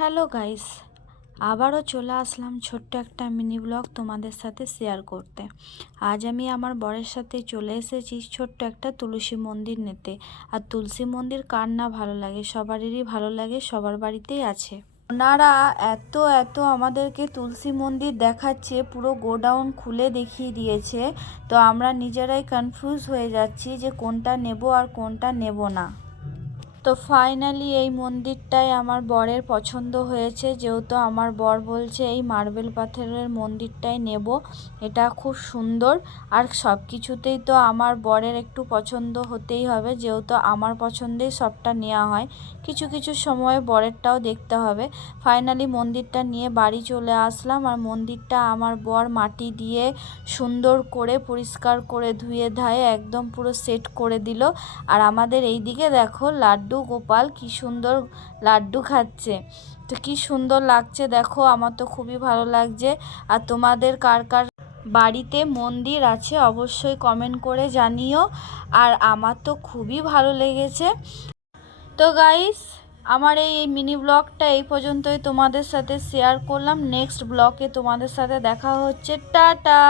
Hello guys, আবারও চলে আসলাম ছোট্ট একটা মিনি ব্লগ তোমাদের সাথে শেয়ার করতে। আজ আমি আমার বরের সাথে চলে এসেছি ছোট্ট একটা তুলসী মন্দির নিতে। আর তুলসী মন্দির কার না ভালো লাগে, সবারই ভালো লাগে, সবার বাড়িতেই আছে। ওনারা এত এত আমাদেরকে তুলসী মন্দির দেখাচ্ছে, পুরো গোডাউন খুলে দেখিয়ে দিয়েছে। তো আমরা নিজেরাই কনফিউজ হয়ে যাচ্ছি যে কোনটা নেব আর কোনটা নেব না। তো ফাইনালি এই মন্দিরটাই আমার বরের পছন্দ হয়েছে, যেহেতু আমার বর বলছে এই মার্বেল পাথরের মন্দিরটাই নেব, এটা খুব সুন্দর। আর সব কিছুতেই তো আমার বরের একটু পছন্দ হতেই হবে, যেহেতু আমার পছন্দেই সবটা নেওয়া হয়, কিছু কিছু সময় বরেরটাও দেখতে হবে। ফাইনালি মন্দিরটা নিয়ে বাড়ি চলে আসলাম। আর মন্দিরটা আমার বর মাটি দিয়ে সুন্দর করে পরিষ্কার করে ধুয়ে ধায়ে একদম পুরো সেট করে দিল। আর আমাদের এই দিকে দেখো লাড্ডু গোপাল কি সুন্দর লাড্ডু খাচ্ছে। তো কি সুন্দর লাগছে দেখো, আমার তো খুবই ভালো লাগছে। আর তোমাদের কার কার বাড়িতে মন্দির আছে অবশ্যই কমেন্ট করে জানিও। আর আমার তো খুবই ভালো লেগেছে। তো গাইস, আমার এই মিনি ব্লগটা এই পর্যন্তই তোমাদের সাথে শেয়ার করলাম। নেক্সট ব্লগে তোমাদের সাথে দেখা হচ্ছে। টাটা।